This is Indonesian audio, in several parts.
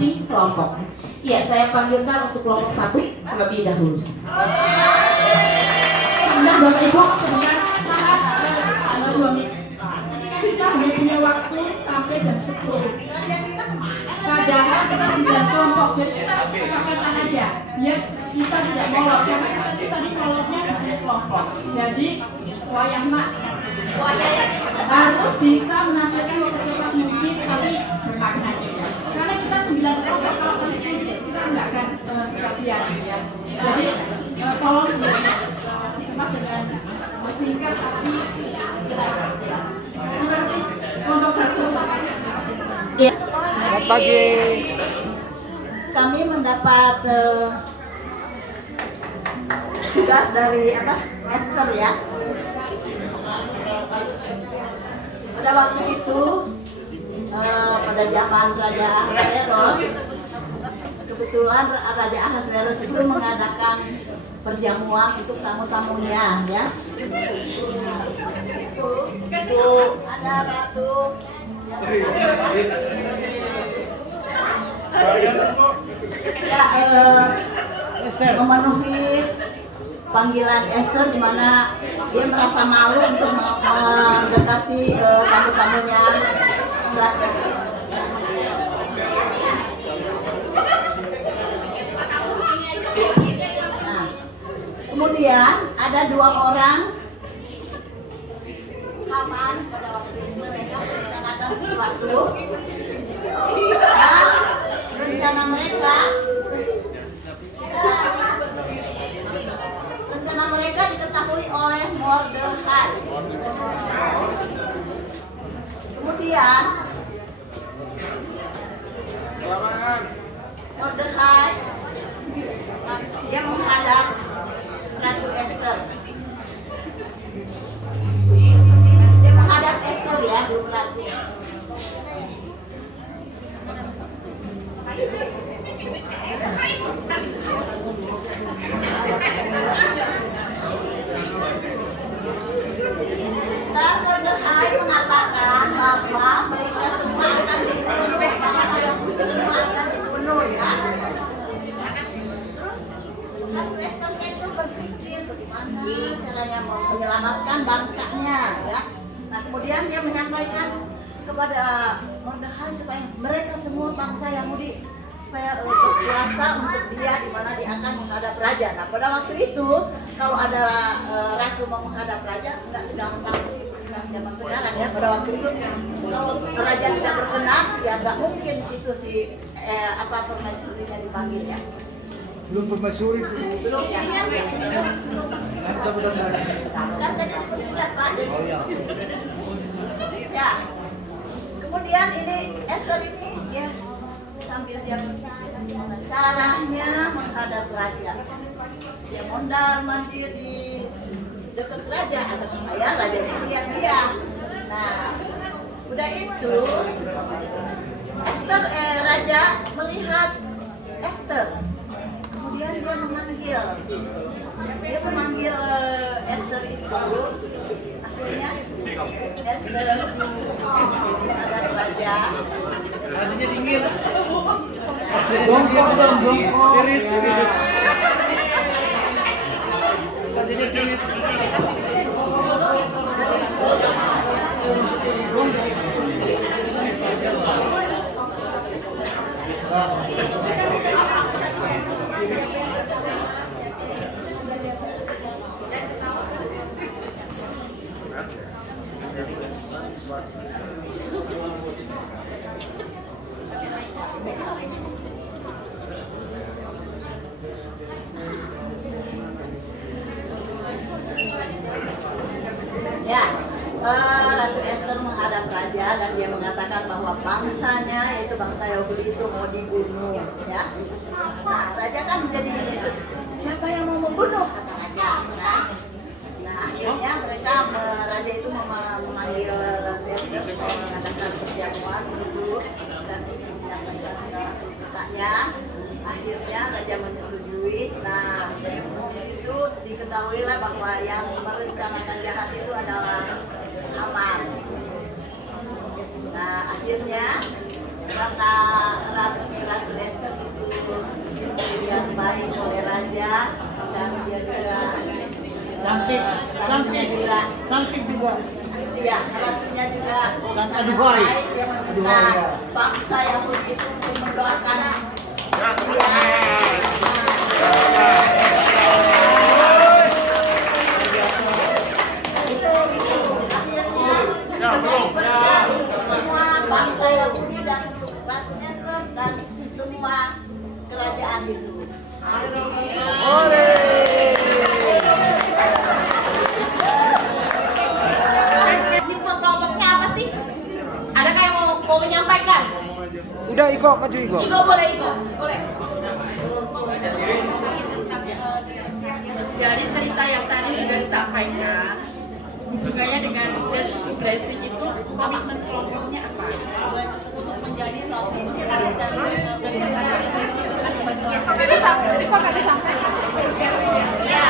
masing-masing kelompok. Iya, saya panggilkan untuk kelompok 1 terlebih dahulu. Sebentar Bapak Ibu, sebentar. Ada 2 menit. Kita hanya punya waktu sampai jam 10. Padahal kita 9 kelompok, jadi kita kesepakatan aja. Ya, kita tidak molor, karena kita tadi molornya dari kelompok. Jadi, wayang mak harus bisa menampilkan secepat mungkin, tapi bermakna juga. Karena kita 9 kelompok, kalau kita nggak akan kebagian ya. Jadi, tolong dikemas dengan singkat tapi jelas. Terima kasih. Kelompok 1. Selamat pagi. Kami mendapat tugas dari Esther ya. Pada waktu itu pada zaman Raja Ahasveros, kebetulan Raja Ahasveros itu mengadakan perjamuan untuk tamu-tamunya ya. Itu ada ratu ya, memenuhi panggilan Esther, di mana dia merasa malu untuk mendekati tamu-tamunya. Nah, kemudian ada 2 orang Haman pada waktu itu mereka merencanakan sesuatu. Dan rencana mereka diketahui oleh Mordekhai. Kemudian Mordekhai dia menghadap Ratu Esther. Dia menghadap Esther ya, belum Ratu. Dan Mordekhai mengatakan bahwa mereka semua akan dibunuh, bangsa Yahudi semua akan dibunuh ya. Terus Ratu Esther itu berpikir bagaimana caranya menyelamatkan bangsanya ya. Nah kemudian dia menyampaikan kepada Mordekhai supaya mereka semua bangsa Yahudi supaya berpuasa untuk dia, di mana dia akan menghadap raja. Nah pada waktu itu kalau ada ratu mau menghadap raja nggak segampang zaman sekarang ya. Pada waktu itu kalau raja tidak berkenan ya nggak mungkin itu si permaisurinya dipanggil ya. Belum permaisuri Belum ya. Kan tadi dipersingkat Pak, jadi ya. Kemudian ini Esther ini ya sambil dia bertanya gimana caranya menghadap raja. Dia mondar-mandir di dekat raja agar supaya rajanya lihat dia. Nah, udah itu Esther raja melihat Esther. Kemudian dia memanggil Esther itu. Akhirnya Esther ada raja. Rajanya dingin. Bongkok dong, bongkok. Tiris. Rajanya tiris. Ya, Ratu Esther menghadap raja dan dia mengatakan bahwa bangsanya, yaitu bangsa Yahudi itu mau dibunuh, ya. Nah, raja kan menjadi itu, siapa yang mau membunuh? Kata raja, kan? Nah, akhirnya raja itu memanggil Ratu Esther supaya mengadakan perjamuan itu dan ingin menyampaikan segala keputusannya. Akhirnya raja menyetujui. Nah, di situ diketahuilah bahwa yang merencanakan jahat itu adalah Haman. Nah, akhirnya karena Ratu Cantik, cantik, cantik juga. Iya, ratunya juga sangat Aduhai. baik. Dia meminta bangsa Yahudi itu untuk mendoakan dia. Akhirnya untuk semua bangsa Yahudi dan untuk Ratu Esther dan semua kerajaan itu. Ini kelompoknya apa sih? Adakah yang mau menyampaikan? Udah Iko, maju Iko. Iko boleh, Iko. Boleh. Dari cerita yang tadi sudah disampaikan, hubungannya dengan blessing itu komitmen kelompoknya apa? Untuk menjadi suatu dan Kok gak disampaikan? ya.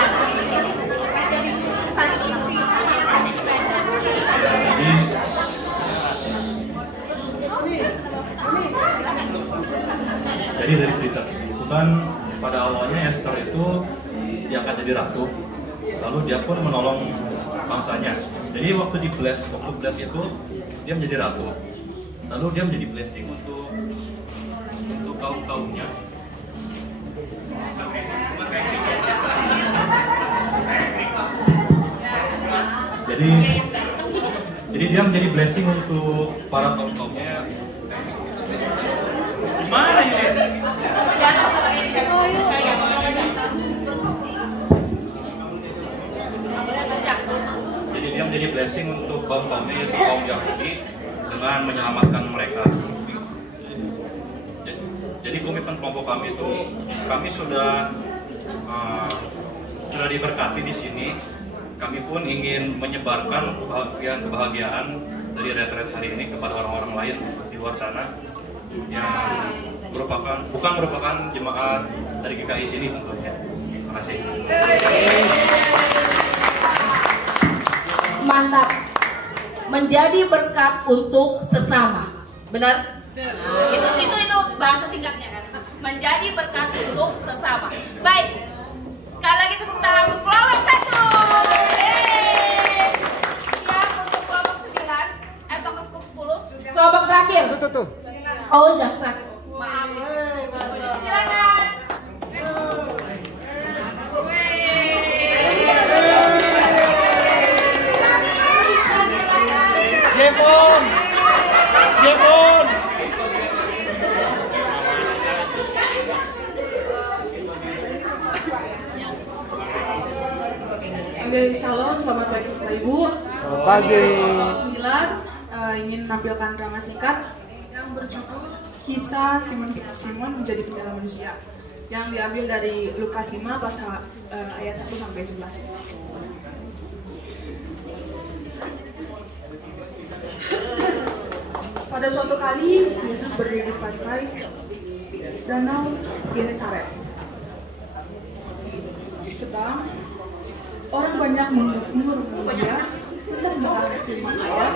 Jadi dari cerita itu kan pada awalnya Esther itu diangkat jadi ratu, lalu dia pun menolong bangsanya. Jadi waktu bless itu dia menjadi ratu, lalu dia menjadi blessing untuk kaumnya. Jadi dia menjadi blessing untuk para kaumnya. Gimana ini? Jadi dia menjadi blessing untuk kaumnya, yaitu kaum Yahudi, dengan menyelamatkan mereka. Jadi komitmen kelompok kami itu, kami sudah diberkati di sini. Kami pun ingin menyebarkan kebahagiaan dari retret hari ini kepada orang-orang lain di luar sana yang bukan merupakan jemaat dari GKI sini tentunya. Terima kasih. Mantap. Menjadi berkat untuk sesama. Benar? Itu bahasa singkatnya kan. Menjadi berkat untuk sesama. Baik. Sekali lagi tepuk tangan untuk kelompok 1. Siap untuk kelompok 9 atau kelompok 10? Kelompok terakhir. Tuh. Oh, sudah terakhir. Maaf. Silakan. Jepon. Oke, shalom, selamat pagi Bapak Ibu. Selamat pagi. Kelompok 9 ingin menampilkan drama singkat yang berjudul Kisah Simon menjadi penjala manusia, yang diambil dari Lukas 5 pasal ayat 1 sampai 11. Pada suatu kali Yesus berdiri di pantai Danau Genesaret. Sedang orang banyak mengurung dia untuk mendengar firman Allah.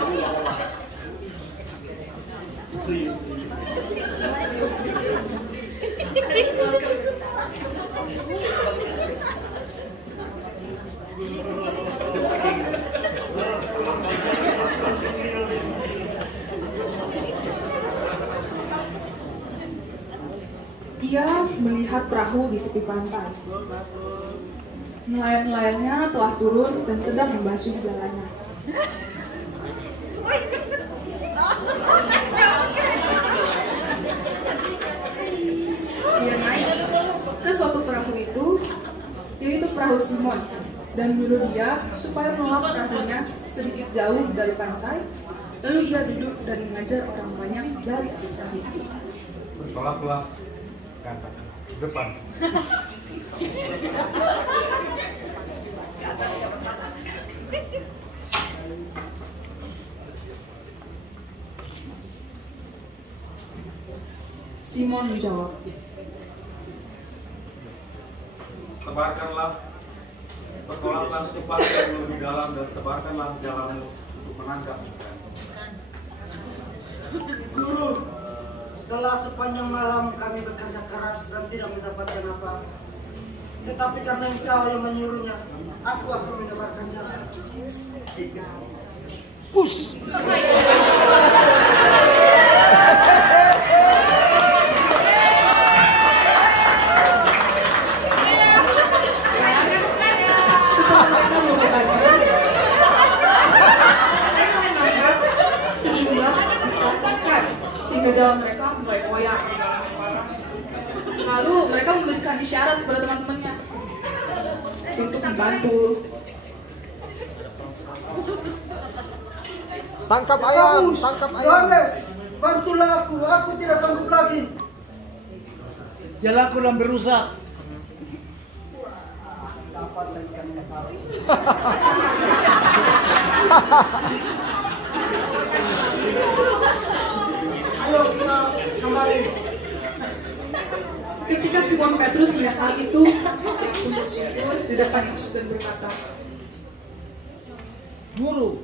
Ia melihat perahu di tepi pantai. Nelayan-nelayannya telah turun dan sedang membasuh jalannya. Dia naik ke suatu perahu itu, yaitu perahu Simon, dan menyuruh dia supaya menolak perahunya sedikit jauh dari pantai. Lalu ia duduk dan mengajar orang banyak dari atas perahu itu. Bertolaklah ke depan. Simon menjawab, tebarkanlah, bertolaklah setepat yang lebih dalam dan tebarkanlah jalanmu untuk menangkap ikan. Guru, telah sepanjang malam kami bekerja keras dan tidak mendapatkan apa. Tetapi karena Engkau yang menyuruhnya, aku akan mendebarkan jalan. Push. Setelah mereka membagikan, mereka menangkap sejumlah besar ikan sehingga jalan mereka mulai koyak. Lalu mereka memberikan isyarat kepada teman-temannya untuk membantu. Tangkap ayam, tangkap ayam. Yohanes, bantulah aku tidak sanggup lagi. Jalanku dan berusak. Dapatlah ikan yang besar. Ayo kita kembali. Ketika Simon Petrus melihat hal itu, dia pun bersujud di depan Yesus dan berkata, Guru,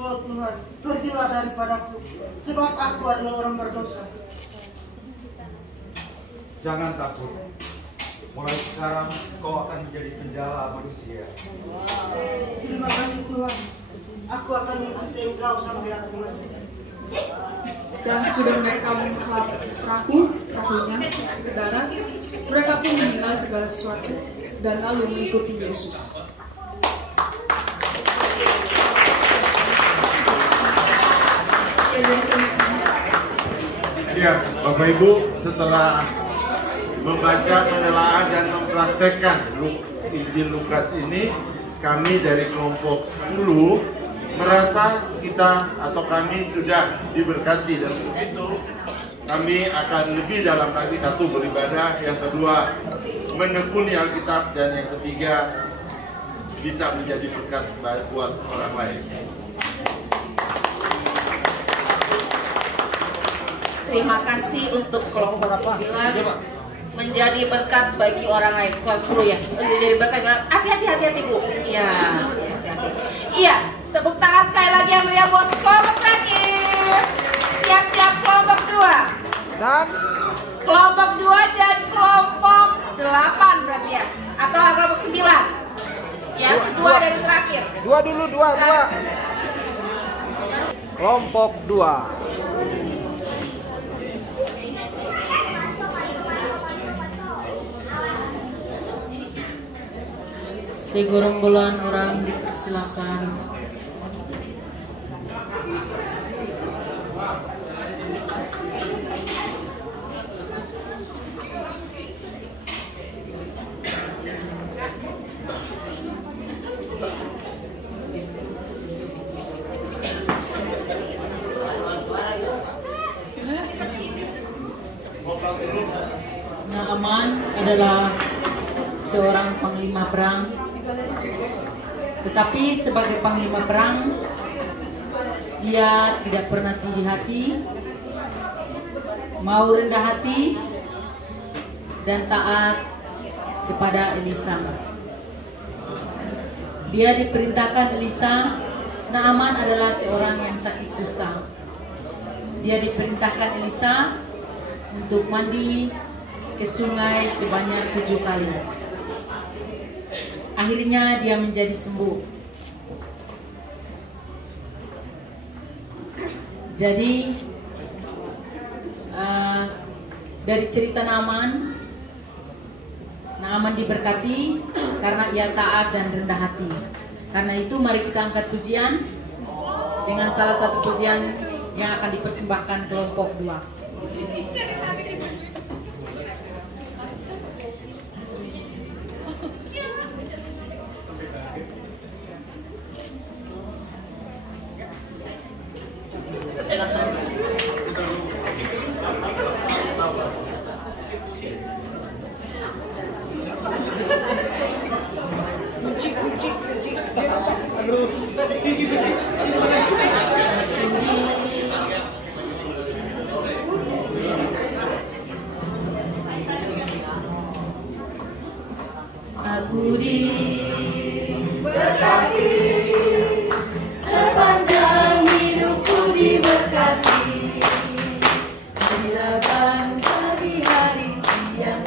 Oh Tuhan, pergilah daripadaku, sebab aku adalah orang berdosa. Jangan takut. Mulai sekarang kau akan menjadi penjala manusia. Terima kasih Tuhan, aku akan mengikuti Engkau sampai aku mati. dan sudah mereka menghalap perahunya ke darat, mereka pun meninggal segala sesuatu dan lalu mengikuti Yesus. Ya, Bapak Ibu, setelah membaca, menelaah dan mempraktekkan Injil Lukas ini, kami dari kelompok 10 merasa kita atau kami sudah diberkati, dan untuk itu kami akan lebih dalam lagi, satu beribadah, yang kedua menekuni Alkitab, dan yang ketiga bisa menjadi berkat buat orang lain. Terima kasih untuk kelompok 9 menjadi berkat bagi orang lain. Sekolah 10 ya, menjadi berkat. Hati-hati Bu. Iya, hati-hati. Iya, tepuk tangan sekali lagi yang meriah buat kelompok terakhir. Siap-siap kelompok 2. Dan kelompok 2 dan kelompok 8 berarti ya, atau kelompok 9. Ya, kedua dari terakhir. Dua dulu. Kelompok 2. Segorombolan orang dipersilakan. Naaman adalah seorang panglima perang, tetapi sebagai panglima perang dia tidak pernah tinggi hati, mau rendah hati dan taat kepada Elisa. Dia diperintahkan Elisa. Naaman adalah seorang yang sakit kusta. Dia diperintahkan Elisa untuk mandi ke sungai sebanyak 7 kali. Akhirnya dia menjadi sembuh. Jadi dari cerita Naaman diberkati karena ia taat dan rendah hati. Karena itu mari kita angkat pujian dengan salah satu pujian yang akan dipersembahkan kelompok 2. Aku diberkati, sepanjang hidupku diberkati, bila pagi hari siang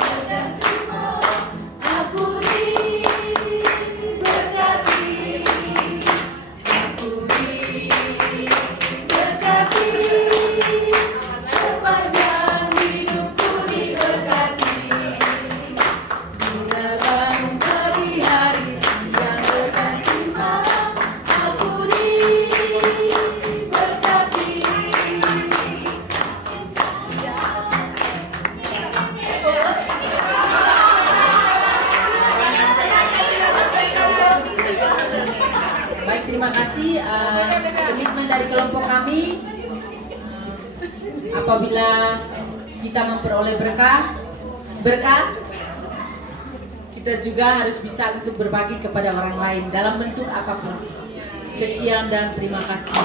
apabila kita memperoleh berkat, kita juga harus bisa untuk berbagi kepada orang lain dalam bentuk apapun. Sekian dan terima kasih.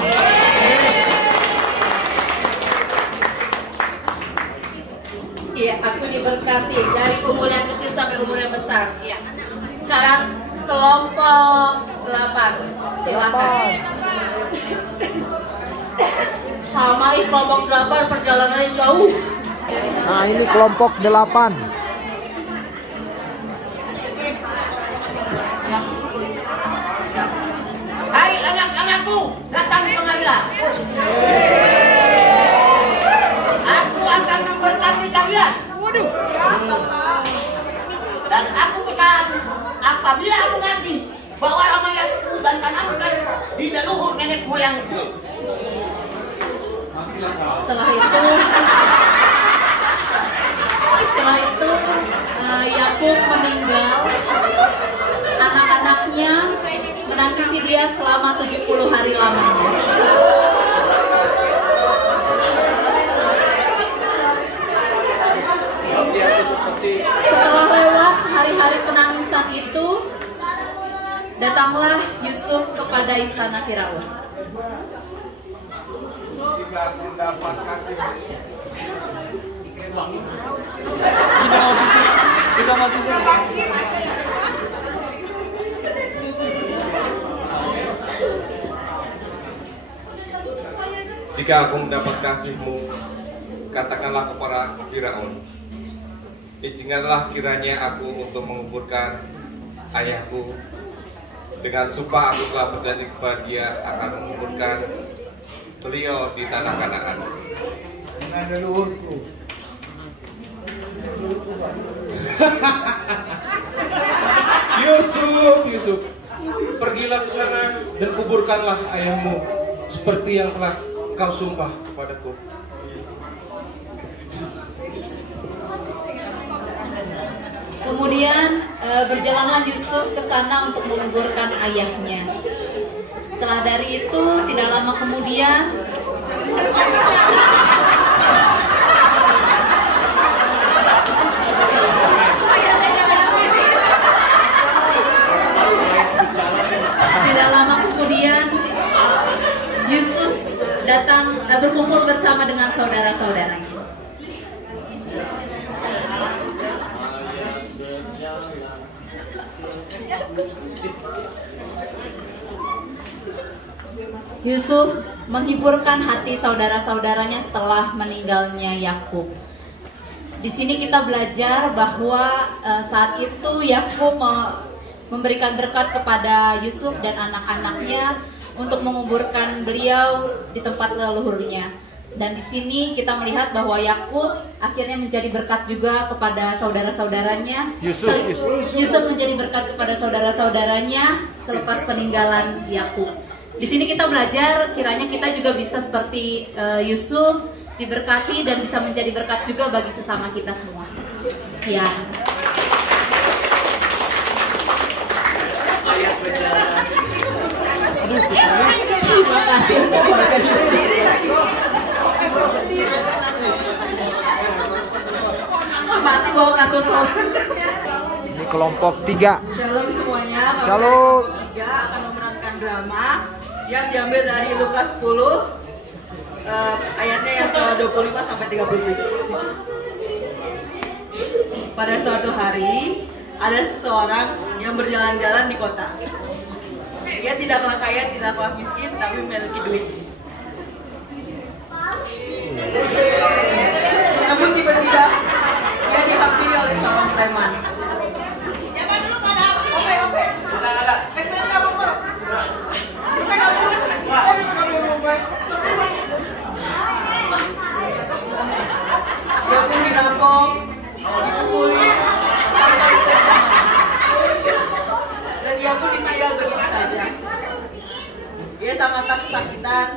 Iya, aku diberkati dari umur yang kecil sampai umur yang besar. Iya. Sekarang kelompok 8, silakan. Sama kelompok 8 perjalanannya jauh. Nah, ini kelompok 8. Hai anak-anakku, datang di pengadilan. Aku akan memberkati kalian. Dan aku pesan, apabila aku mati, bawalah mayatku dan tanamkan di leluhur nenek moyangku. Setelah itu Yakub meninggal. Anak-anaknya menangisi dia selama 70 hari lamanya. Setelah lewat hari-hari penangisan itu, datanglah Yusuf kepada istana Firaun. Jika aku dapat kasih jika aku mendapat kasih-Mu, katakanlah kepada Firaun, izinkanlah kiranya aku untuk menguburkan ayahku. Dengan sumpah aku telah berjanji kepada dia akan menguburkan beliau di tanah Kanaan. dengan leluhurku. Yusuf, pergilah ke sana dan kuburkanlah ayahmu seperti yang telah kau sumpah kepadaku. Kemudian berjalanlah Yusuf ke sana untuk menguburkan ayahnya. Setelah dari itu, tidak lama kemudian Yusuf datang berkumpul bersama dengan saudara-saudaranya. Yusuf menghiburkan hati saudara-saudaranya setelah meninggalnya Yakub. Di sini kita belajar bahwa saat itu Yakub memberikan berkat kepada Yusuf dan anak-anaknya untuk menguburkan beliau di tempat leluhurnya. Dan di sini kita melihat bahwa Yakub akhirnya menjadi berkat juga kepada saudara-saudaranya. Yusuf menjadi berkat kepada saudara-saudaranya selepas peninggalan Yakub. Di sini kita belajar kiranya kita juga bisa seperti Yusuf, diberkati dan bisa menjadi berkat juga bagi sesama kita semua. Sekian. Terima kasih untuk baca sendiri lagi. Mati bawa kasus sosu. Ini kelompok 3. Shalom semuanya. Shalom. Kelompok 3 akan memerankan drama yang diambil dari Lukas 10 ayatnya yang ke-25 sampai 37. Pada suatu hari ada seseorang yang berjalan-jalan di kota. Dia tidaklah kaya, tidaklah miskin, tapi memiliki duit. Namun tiba-tiba dia dihampiri oleh seorang preman. Jangan dulu pada ope. Ada. Dia pun dirampok, dipukuli, sampai setengah. Dan dia pun ditinggal begitu saja. Dia sangatlah kesakitan.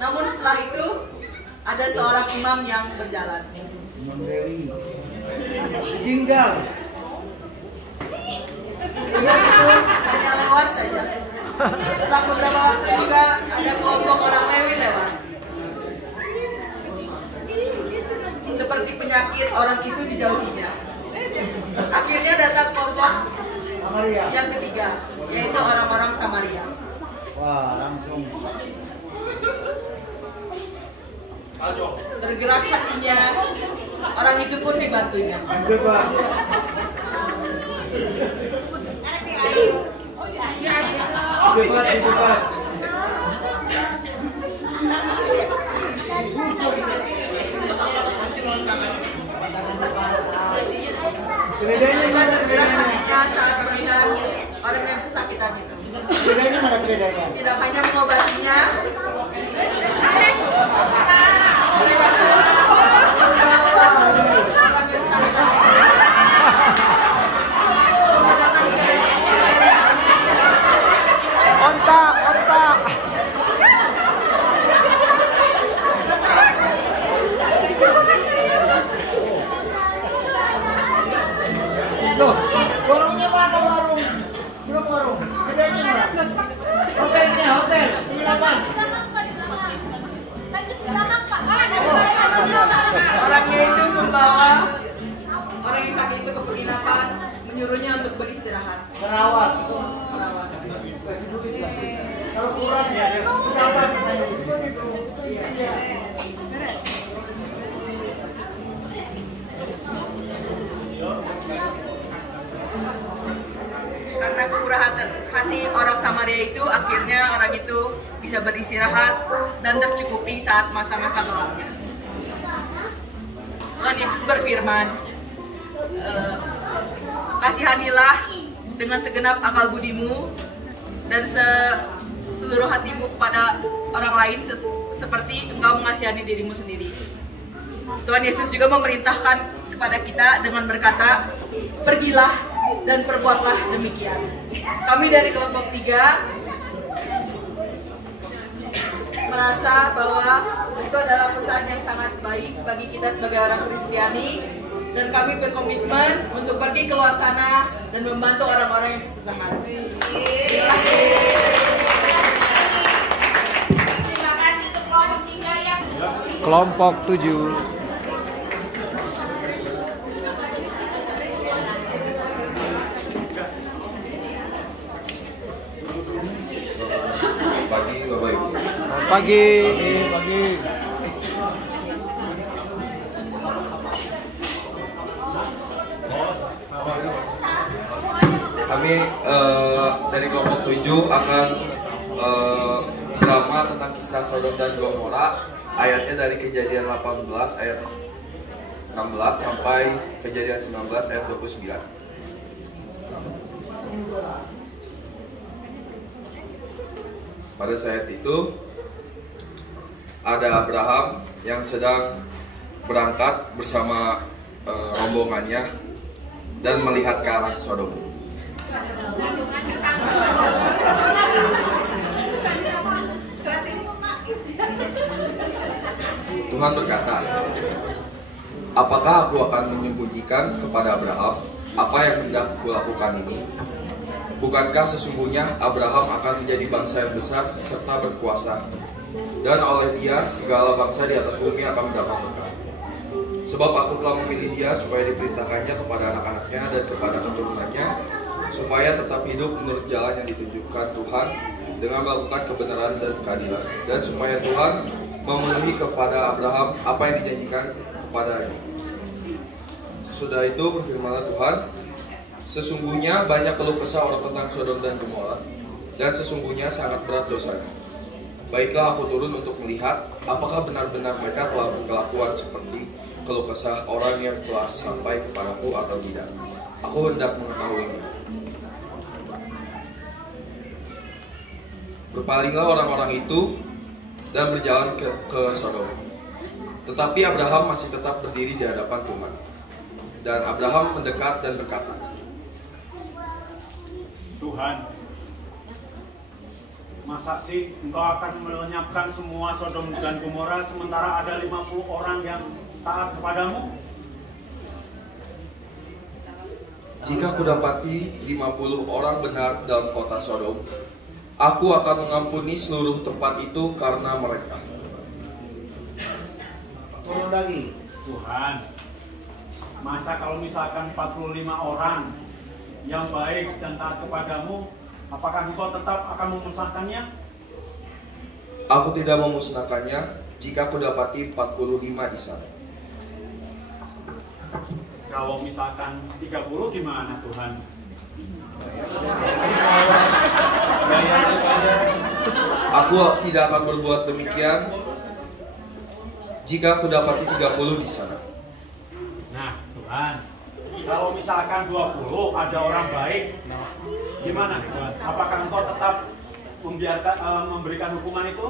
Namun setelah itu ada seorang imam yang berjalan. Tinggal. Dia itu hanya lewat saja. Setelah beberapa waktu juga ada kelompok orang Lewi lewat. seperti penyakit, orang itu dijauhinya. Akhirnya datang kelompok yang ketiga, yaitu orang-orang Samaria. Wah, langsung. Tergerak hatinya, orang itu pun dibantunya. Mereka tergerak hatinya saat melihat orang yang kesakitan itu. Tidak hanya mengobatinya, mereka membawa orang yang kesakitan itu. Onta. Loh, warungnya mana warung? Belum warung. Bedanya mana? Hotelnya, hotel. Penginapan. Orangnya itu membawa orang yang sakit itu ke penginapan, menyuruhnya untuk beristirahat. Merawat. Kalau kurang ya, merawat. Karena kemurahan hati orang Samaria itu, akhirnya orang itu bisa beristirahat dan tercukupi saat masa-masa gelapnya. Tuhan Yesus berfirman, kasihanilah dengan segenap akal budimu dan seluruh hatimu kepada orang lain seperti engkau mengasihani dirimu sendiri. Tuhan Yesus juga memerintahkan kepada kita dengan berkata, pergilah dan perbuatlah demikian. Kami dari kelompok 3 merasa bahwa itu adalah pesan yang sangat baik bagi kita sebagai orang Kristiani, dan kami berkomitmen untuk pergi keluar sana dan membantu orang-orang yang kesusahan. Terima kasih. Terima kasih untuk kelompok 3 yang Kelompok 7. Pagi Bapak Ibu. Pagi. Kami dari kelompok 7 akan drama tentang kisah Sodom dan Gomora. Ayatnya dari Kejadian 18 ayat 16 sampai Kejadian 19 ayat 29. Pada saat itu ada Abraham yang sedang berangkat bersama rombongannya dan melihat ke arah Sodom. Tuhan berkata, apakah aku akan menyembunyikan kepada Abraham apa yang hendak kulakukan ini? Bukankah sesungguhnya Abraham akan menjadi bangsa yang besar serta berkuasa, dan oleh dia segala bangsa di atas bumi akan mendapat berkat. Sebab aku telah memilih dia supaya diperintahkannya kepada anak-anaknya dan kepada keturunannya, supaya tetap hidup menurut jalan yang ditunjukkan Tuhan dengan melakukan kebenaran dan keadilan, dan supaya Tuhan memenuhi kepada Abraham apa yang dijanjikan kepadanya. Sesudah itu berfirmanlah Tuhan, sesungguhnya banyak keluh kesah orang tentang Sodom dan Gomora, dan sesungguhnya sangat berat dosanya. Baiklah aku turun untuk melihat apakah benar-benar mereka telah berkelakuan seperti keluh kesah orang yang telah sampai kepadaku atau tidak. Aku hendak mengetahuinya. Berpalinglah orang-orang itu dan berjalan ke Sodom. Tetapi Abraham masih tetap berdiri di hadapan Tuhan. Dan Abraham mendekat dan berkata, Tuhan, masa sih engkau akan melenyapkan semua Sodom dan Gomora sementara ada 50 orang yang taat kepadamu? jika kudapati 50 orang benar dalam kota Sodom, aku akan mengampuni seluruh tempat itu karena mereka. Turun lagi. Tuhan, masa kalau misalkan 45 orang yang baik dan taat kepadamu, apakah engkau tetap akan memusnahkannya? Aku tidak memusnahkannya jika aku dapati 45 di sana. Kalau misalkan 30 gimana Tuhan? Aku tidak akan berbuat demikian jika aku dapati 30 di sana. Nah Tuhan, kalau misalkan 20 ada orang baik, gimana Tuhan? Apakah engkau tetap memberikan hukuman itu?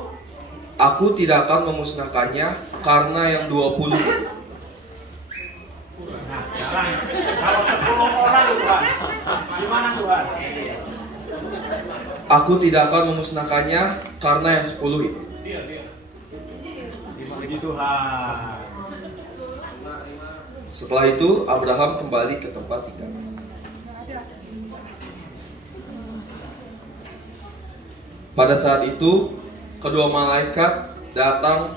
Aku tidak akan memusnahkannya karena yang 20. Nah sekarang, kalau 10 orang Tuhan, gimana Tuhan? Aku tidak akan memusnahkannya karena yang 10 itu. Puji Tuhan. Setelah itu Abraham kembali ke tempat tinggal. Pada saat itu kedua malaikat datang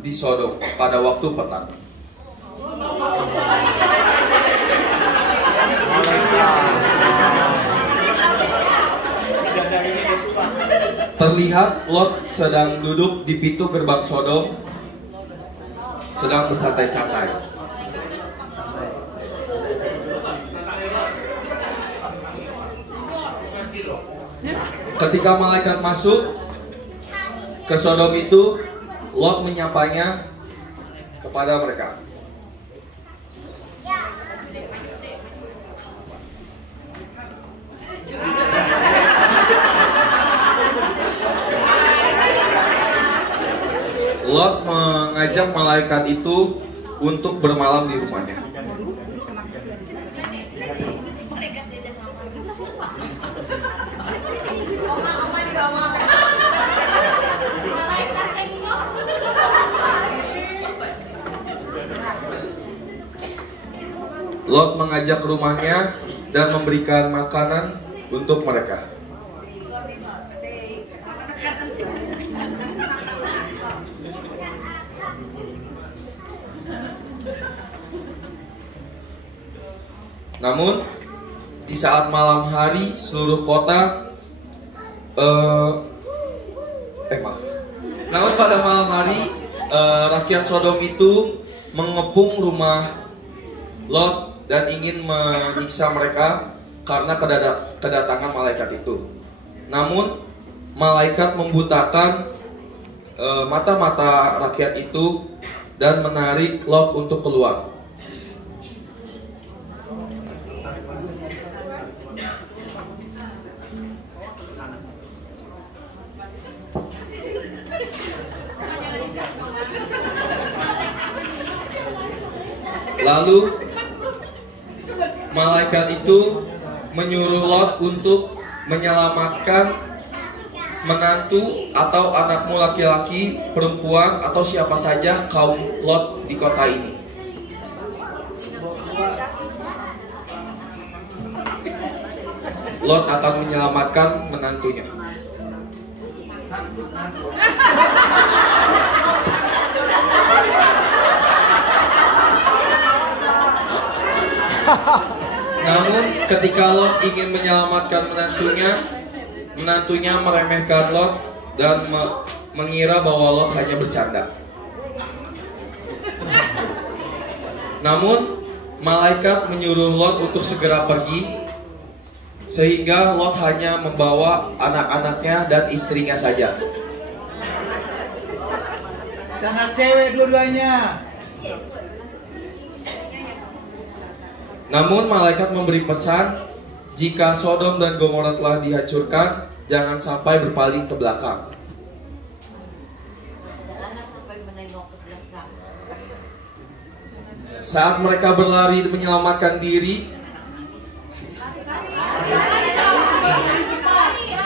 di Sodom pada waktu petang. Terlihat Lot sedang duduk di pintu gerbang Sodom, sedang bersantai-santai. Ketika malaikat masuk ke Sodom itu, Lot menyapanya kepada mereka. Lot mengajak malaikat itu untuk bermalam di rumahnya. Lot mengajak ke rumahnya dan memberikan makanan untuk mereka. Namun di saat malam hari seluruh kota Namun pada malam hari rakyat Sodom itu mengepung rumah Lot dan ingin menyiksa mereka karena kedatangan malaikat itu. Namun malaikat membutakan mata-mata rakyat itu dan menarik Lot untuk keluar. Lalu malaikat itu menyuruh Lot untuk menyelamatkan menantu atau anakmu laki-laki, perempuan, atau siapa saja kaum Lot di kota ini. Lot akan menyelamatkan menantunya. Namun ketika Lot ingin menyelamatkan menantunya meremehkan Lot dan mengira bahwa Lot hanya bercanda. Namun malaikat menyuruh Lot untuk segera pergi, sehingga Lot hanya membawa anak-anaknya dan istrinya saja. Jangan cewek dua-duanya. Namun malaikat memberi pesan, jika Sodom dan Gomora telah dihancurkan, jangan sampai berpaling ke belakang. Saat mereka berlari menyelamatkan diri,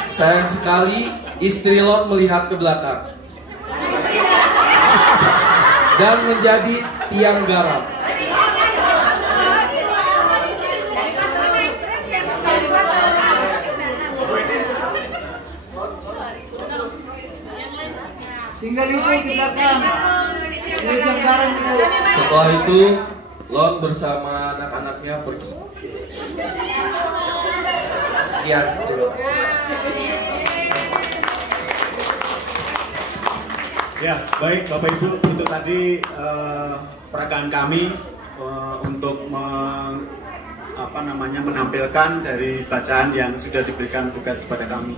sayang sekali istri Lot melihat ke belakang dan menjadi tiang garam. Tinggal itu di belakang. Ini bareng Ibu. Setelah itu Lot bersama anak-anaknya pergi. Sekian, terima kasih. Ya, baik Bapak Ibu, untuk tadi peragaan kami untuk menampilkan dari bacaan yang sudah diberikan tugas kepada kami.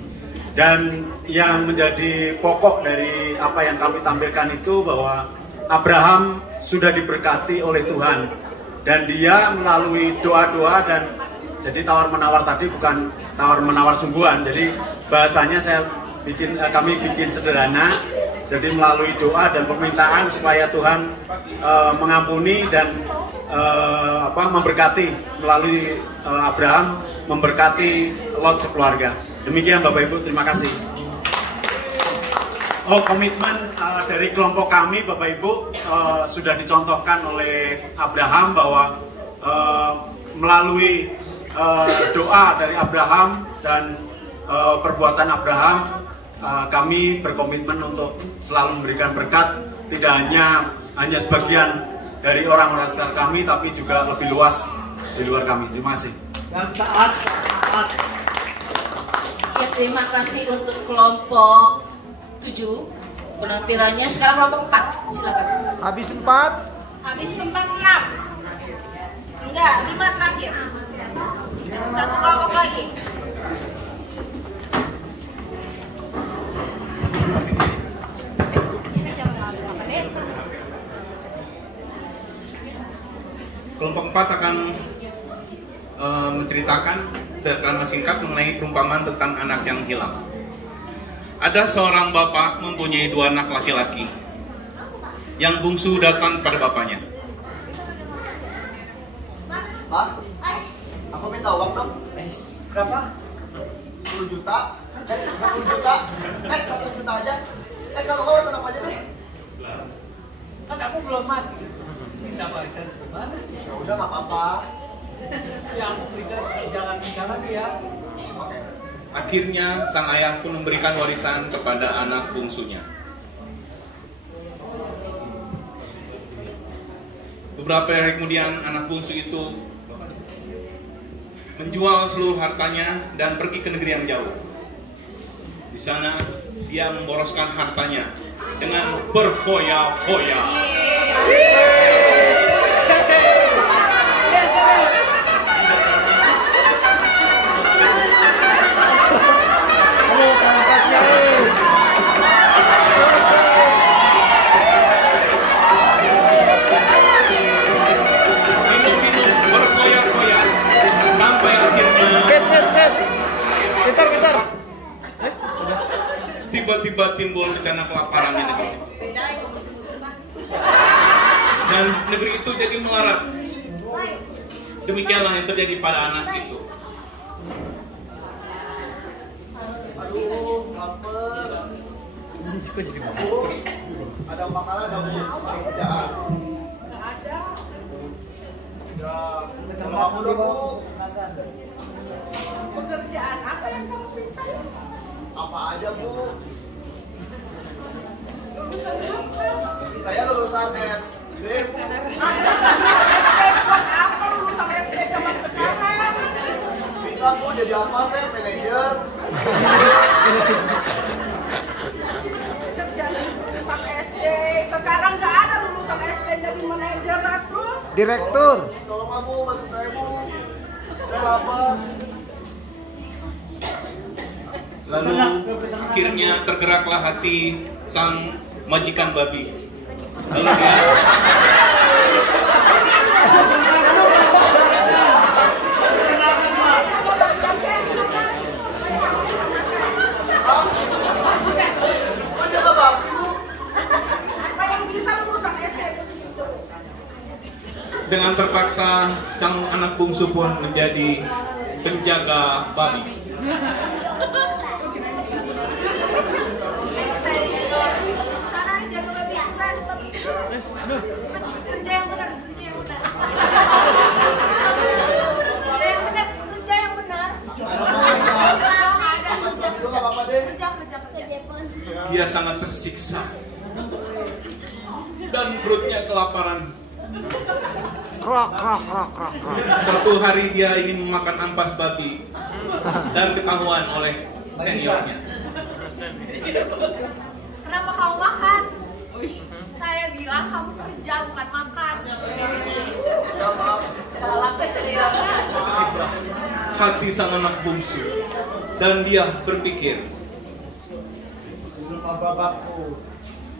Dan yang menjadi pokok dari apa yang kami tampilkan itu bahwa Abraham sudah diberkati oleh Tuhan dan dia melalui doa-doa, dan jadi tawar-menawar tadi bukan tawar-menawar sungguhan. Jadi bahasanya kami bikin sederhana. Jadi melalui doa dan permintaan supaya Tuhan mengampuni dan memberkati melalui Abraham, memberkati Lot sekeluarga. Demikian Bapak Ibu, terima kasih. Komitmen dari kelompok kami Bapak Ibu sudah dicontohkan oleh Abraham bahwa melalui doa dari Abraham dan perbuatan Abraham, kami berkomitmen untuk selalu memberikan berkat, tidak hanya sebagian dari orang-orang sekitar kami, tapi juga lebih luas di luar kami. Terima kasih. Dan taat. Ya, terima kasih untuk kelompok 7 penampilannya. Sekarang kelompok 4, silakan. Habis 4. Habis 4, 6. Enggak, 5 terakhir. Satu kelompok lagi. Kelompok 4 akan menceritakan drama singkat mengenai perumpamaan tentang anak yang hilang. Ada seorang bapak mempunyai 2 anak laki-laki. Yang bungsu datang pada bapaknya. Pak, aku minta uang dong. Berapa? 10 juta. 20 juta. 100 juta aja. Kalau kau senang aja deh. Kan aku belum mati. Minta barisan gimana? Ya udah nggak apa-apa. Ya aku berikan jalan ya. Oke. Akhirnya sang ayah pun memberikan warisan kepada anak bungsunya. Beberapa hari kemudian anak bungsu itu menjual seluruh hartanya dan pergi ke negeri yang jauh. Di sana dia memboroskan hartanya dengan berfoya-foya. Tiba-tiba timbul bencana kelaparan di negeri. Dan negeri itu jadi melarat. Demikianlah yang terjadi pada anak itu. Aduh, lapar. Bu, ada makanan nggak Bu? Kerjaan. Nggak ada. Tolong aku dong Bu. Pekerjaan apa yang kamu bisa? Apa aja Bu? Lulusan apa? Saya lulusan SD. Apa lulusan SD zaman sekarang? Bisa Bu jadi apa teh? Manajer. Jadi lulusan SD. Sekarang nggak ada lulusan SD jadi manajer aku. Direktur. Tolong aku bantu saya Bu. Saya lapar. Lalu akhirnya tergeraklah hati sang majikan babi. Lalu dia dengan terpaksa sang anak bungsu pun menjadi penjaga babi. Kerja yang benar, kerja yang benar. Kerja yang benar. Dia sangat tersiksa dan perutnya kelaparan. Krok, krok, krok, krok, krok. Suatu hari dia ingin memakan ampas babi dan ketahuan oleh seniornya. Kenapa kamu makan? Saya bilang kamu kerja bukan makan. Sedihlah hati sang anak bungsu dan dia berpikir, Bapakku,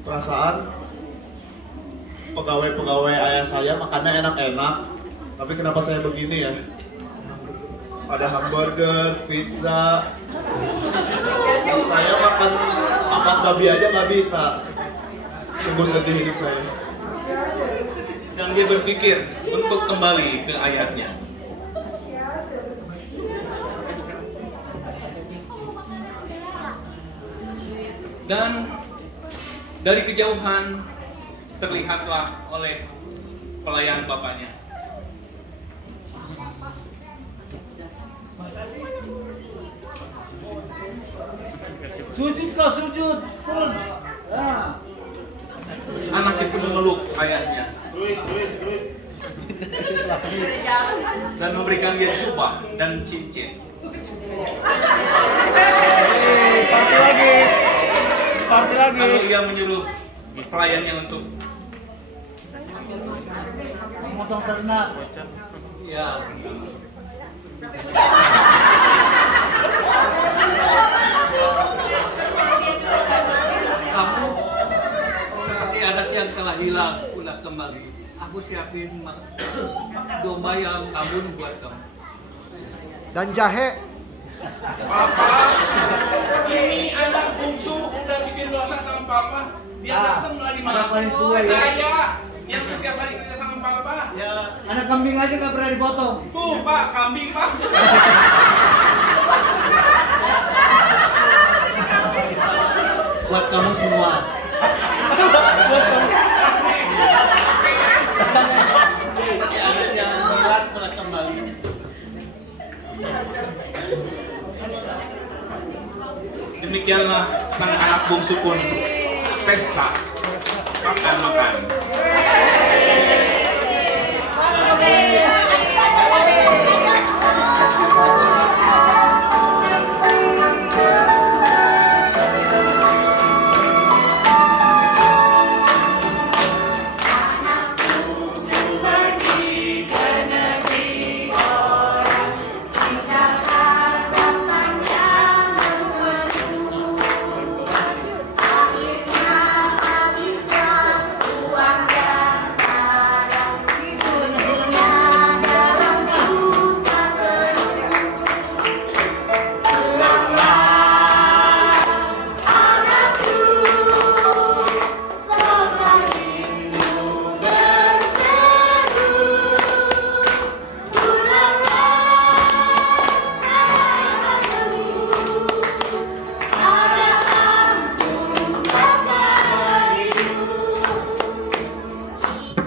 perasaan pegawai-pegawai ayah saya makannya enak-enak, tapi kenapa saya begini ya? Ada hamburger, pizza, saya makan ampas babi aja nggak bisa. Sungguh sedih hidup saya. dan dia berpikir untuk kembali ke ayahnya. Dan dari kejauhan terlihatlah oleh pelayan bapaknya. Sujud kau sujud, turun. Nah. Anak itu memeluk ayahnya dan memberikan dia jubah dan cincin. Party lagi. Lalu ia menyuruh pelayannya untuk Motong ternak. ya. Kamu seperti adat yang telah hilang udah kembali. Aku siapin domba yang tabun buat kamu. Dan jahe. Papa, ini anak bungsu udah bikin dosa sama papa. Dia datang malah anak paling dimarahin. tua ya. Saya yang setiap hari kerja sama papa. Ya. Anak kambing aja nggak pernah dipotong. Tuh pak, kambing pak. Buat kamu semua. Seperti adat yang hilang telah kembali. Demikianlah sang anak bungsu pun pesta makan-makan.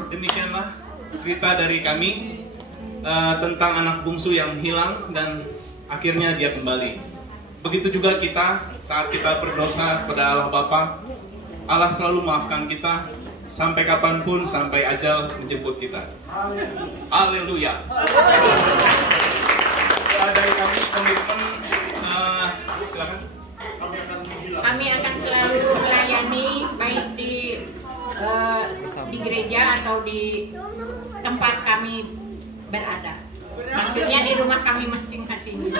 Demikianlah cerita dari kami tentang anak bungsu yang hilang dan akhirnya dia kembali. Begitu juga kita saat kita berdosa kepada Allah Bapa, Allah selalu maafkan kita sampai kapanpun, sampai ajal menjemput kita. Haleluya. Dari kami komitmen, silakan. Kami akan selalu melayani baik di gereja atau di tempat kami berada. Maksudnya di rumah kami masing-masing.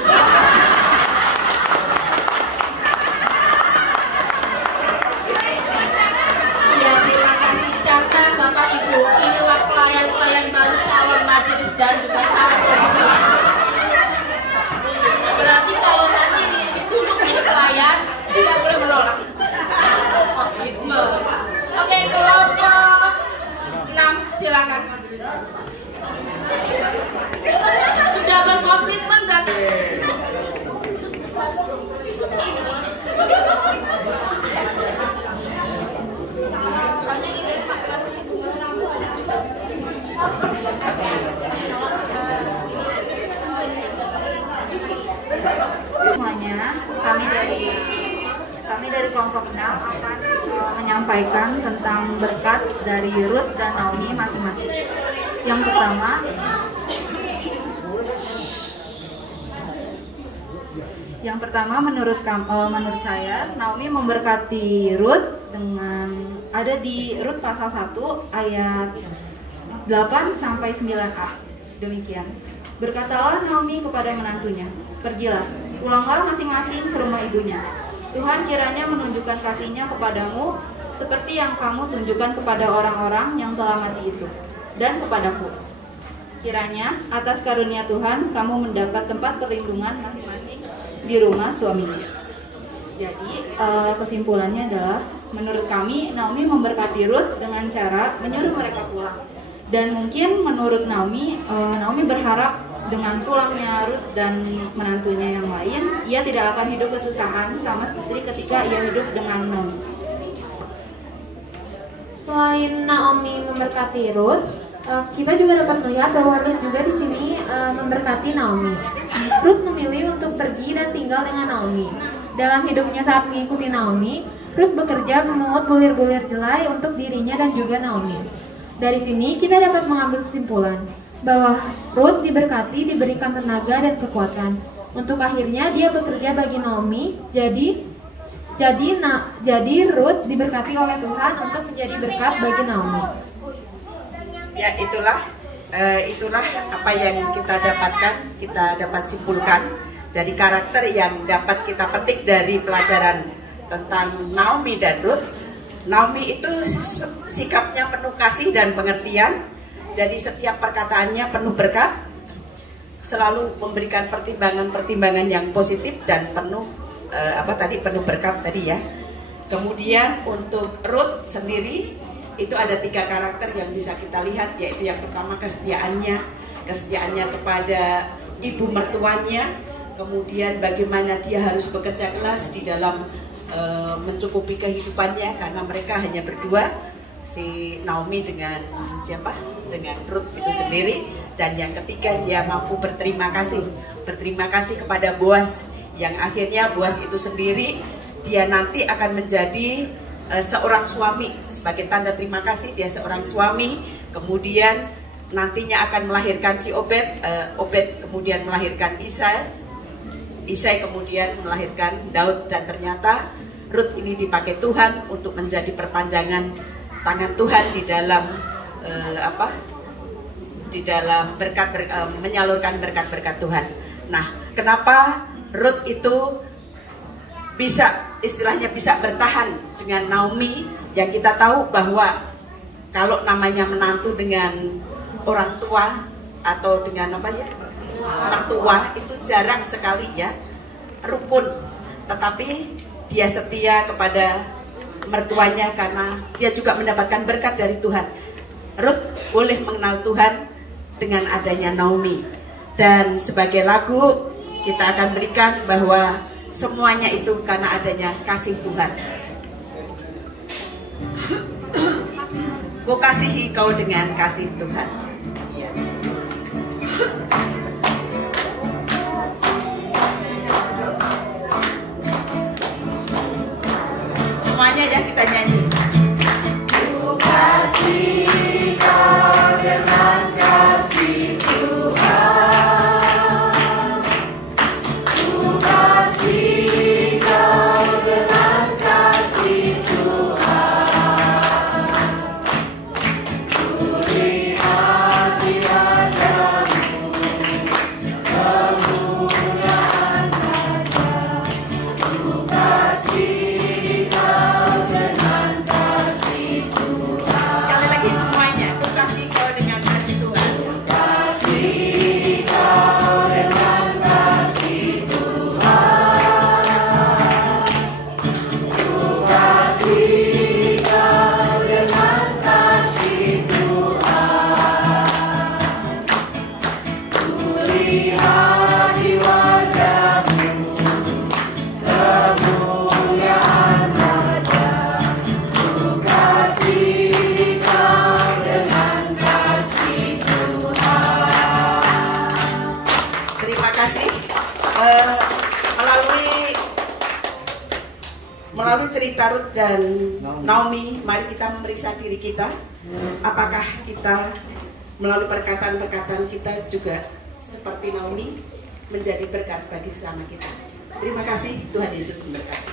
Ya, terima kasih catat Bapak Ibu. Inilah pelayan-pelayan baru calon majelis dan juga calon komisi. Berarti kalau nanti ditunjuk jadi pelayan, tidak boleh menolak. Oke, kelompok 6 silakan. Sudah berkomitmen berarti. Semuanya, kami dari kelompok 6 akan menyampaikan menyampaikan tentang berkat dari Ruth dan Naomi masing-masing. Yang pertama menurut saya Naomi memberkati Ruth dengan ada di Ruth pasal 1 ayat 8 sampai 9a. Demikian. Berkatalah Naomi kepada menantunya, "Pergilah, pulanglah masing-masing ke rumah ibunya. Tuhan kiranya menunjukkan kasih-Nya kepadamu seperti yang kamu tunjukkan kepada orang-orang yang telah mati itu, dan kepadaku. Kiranya atas karunia Tuhan kamu mendapat tempat perlindungan masing-masing di rumah suaminya." Jadi kesimpulannya adalah menurut kami Naomi memberkati Ruth dengan cara menyuruh mereka pulang. Dan mungkin menurut Naomi berharap dengan pulangnya Ruth dan menantunya yang lain, ia tidak akan hidup kesusahan sama seperti ketika ia hidup dengan Naomi. Selain Naomi memberkati Ruth, kita juga dapat melihat bahwa Ruth juga di sini memberkati Naomi. Ruth memilih untuk pergi dan tinggal dengan Naomi. Dalam hidupnya saat mengikuti Naomi, Ruth bekerja memungut bulir-bulir jelai untuk dirinya dan juga Naomi. Dari sini kita dapat mengambil kesimpulan bahwa Ruth diberkati, diberikan tenaga dan kekuatan. Untuk akhirnya dia bekerja bagi Naomi. Jadi Ruth diberkati oleh Tuhan untuk menjadi berkat bagi Naomi. Ya, itulah apa yang kita dapatkan, kita dapat simpulkan. Jadi karakter yang dapat kita petik dari pelajaran tentang Naomi dan Ruth. Naomi itu sikapnya penuh kasih dan pengertian. Jadi setiap perkataannya penuh berkat, selalu memberikan pertimbangan-pertimbangan yang positif dan penuh penuh berkat tadi ya. Kemudian untuk Ruth sendiri itu ada 3 karakter yang bisa kita lihat, yaitu yang pertama kesetiaannya kepada ibu mertuanya, kemudian bagaimana dia harus bekerja keras di dalam mencukupi kehidupannya karena mereka hanya berdua, si Naomi dengan Ruth itu sendiri. Dan yang ketiga, dia mampu berterima kasih kepada Boaz, yang akhirnya Boaz itu sendiri dia nanti akan menjadi seorang suami. Sebagai tanda terima kasih dia seorang suami, kemudian nantinya akan melahirkan si Obed, Obed kemudian melahirkan Isai kemudian melahirkan Daud. Dan ternyata Ruth ini dipakai Tuhan untuk menjadi perpanjangan tangan Tuhan di dalam menyalurkan berkat-berkat Tuhan. Nah, kenapa Ruth itu bisa bertahan dengan Naomi, yang kita tahu bahwa kalau namanya menantu dengan orang tua atau dengan mertua itu jarang sekali ya, rukun. Tetapi dia setia kepada mertuanya karena dia juga mendapatkan berkat dari Tuhan. Ruth boleh mengenal Tuhan dengan adanya Naomi. Dan sebagai lagu kita akan berikan bahwa semuanya itu karena adanya kasih Tuhan. Ku kasihi kau dengan kasih Tuhan. Ya. Semuanya ya kita nyanyi. Ku kasih kau dengan kasih Tuhan. Ku kasih kau dengan kasih Tuhan. Ku lihat di wajahmu kemuliaan Bapa. Ku kasih kau dengan Melalui cerita Ruth dan Naomi, mari kita memeriksa diri kita. Apakah kita melalui perkataan-perkataan kita juga seperti Naomi menjadi berkat bagi sesama kita. Terima kasih, Tuhan Yesus memberkati.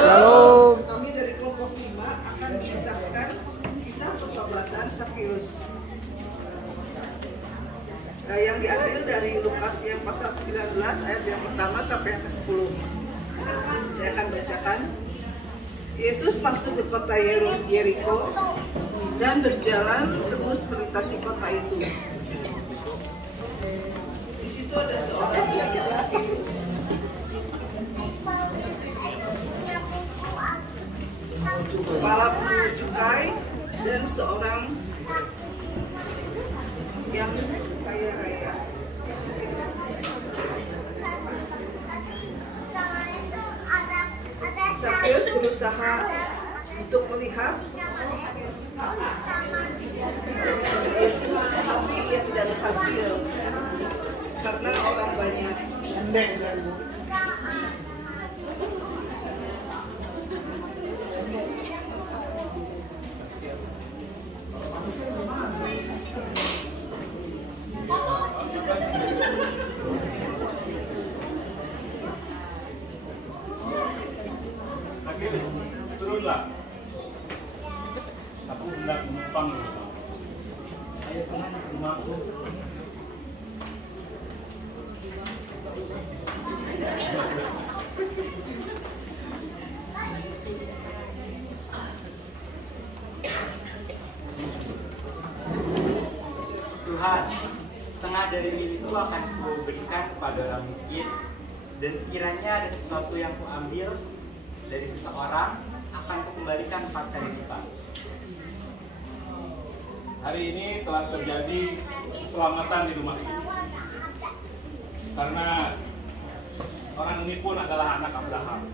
Shalom. Kami dari kelompok 5 akan mengisahkan kisah pertobatan Sakeus. Yang diambil dari Lukas yang pasal 19 ayat yang pertama sampai yang ke-10. Saya akan bacakan. Yesus masuk ke kota Yeriko dan berjalan terus melintasi kota itu. Di situ ada seorang bernama Sakeus. Kepala pungut cukai dan seorang yang kaya raya. Sakeus berusaha untuk melihat Yesus, tapi ia tidak berhasil karena orang banyak. Turunlah. Aku hendak menumpang di rumah. Ayo teman ke rumahku. Tuhan, setengah dari itu akan kuberikan kepada orang miskin, dan sekiranya ada sesuatu yang kuambil dari seseorang, akan kukembalikan 4 kali lipat. Hari ini telah terjadi keselamatan di rumah ini. Karena orang ini pun adalah anak Abraham.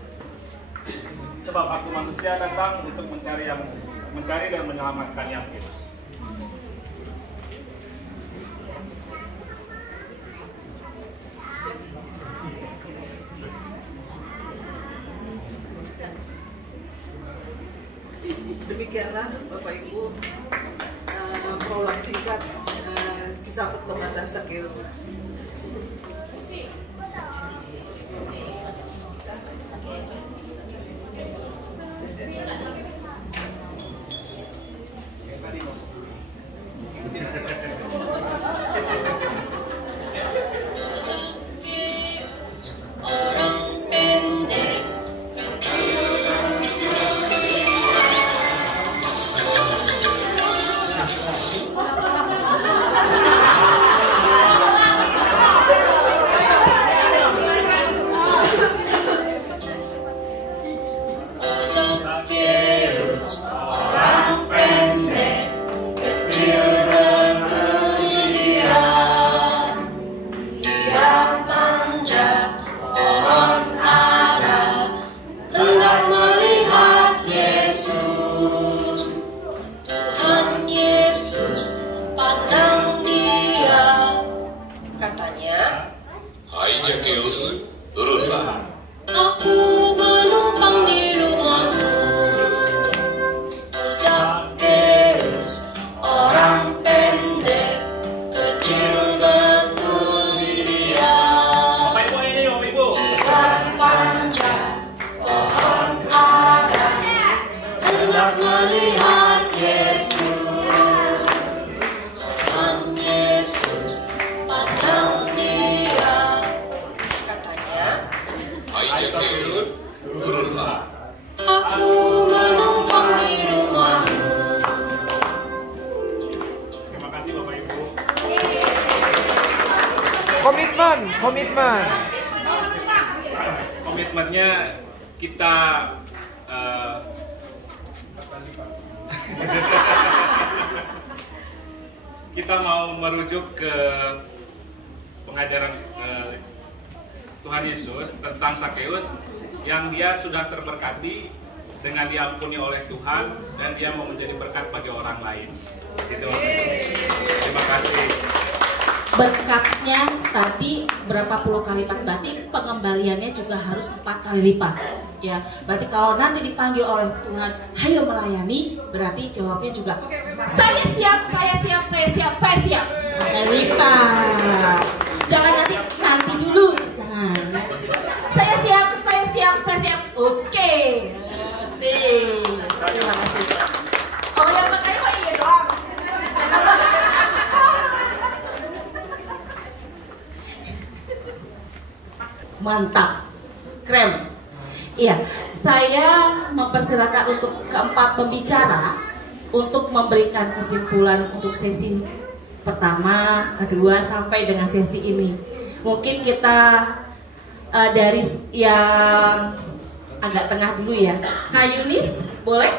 Sebab aku manusia datang untuk mencari dan menyelamatkan yang hilang. Demikianlah Bapak Ibu prolog singkat kisah pertobatan Sakeus. Sakeus, orang pendek, kecil betul dia. Dia panjat pohon ara, hendak melihat Yesus. Tuhan Yesus pandang dia, katanya, "Hai Sakeus, turunlah. Aku menumpang di rumahmu." Sakeus, orang pendek, kecil betul dia. Dia panjat pohon ara, hendak melihat Yesus. Tuhan Yesus pandang dia, katanya, Hai Sakeus, turunlah. aku menumpang di rumahmu. Terima kasih Bapak Ibu. Komitmen. Komitmennya kita kita mau merujuk ke pengajaran Tuhan Yesus tentang Sakeus yang dia sudah terberkati dengan diampuni oleh Tuhan dan dia mau menjadi berkat bagi orang lain. Gitu. Terima kasih. Berkatnya tadi berapa puluh kali lipat, berarti pengembaliannya juga harus 4 kali lipat. Ya, berarti kalau nanti dipanggil oleh Tuhan, hayo melayani, berarti jawabnya juga saya siap, saya siap, saya siap, saya siap. 4 kali lipat. Jangan nanti dulu, jangan. Saya siap, saya siap, saya siap. Oke. Sip. Terima kasih. Kalau yang berkali mah iya doang. Mantap, keren. Iya, saya mempersilakan untuk keempat pembicara untuk memberikan kesimpulan untuk sesi pertama, kedua, sampai dengan sesi ini. Mungkin kita dari yang agak tengah dulu ya. Kak Yunis, boleh?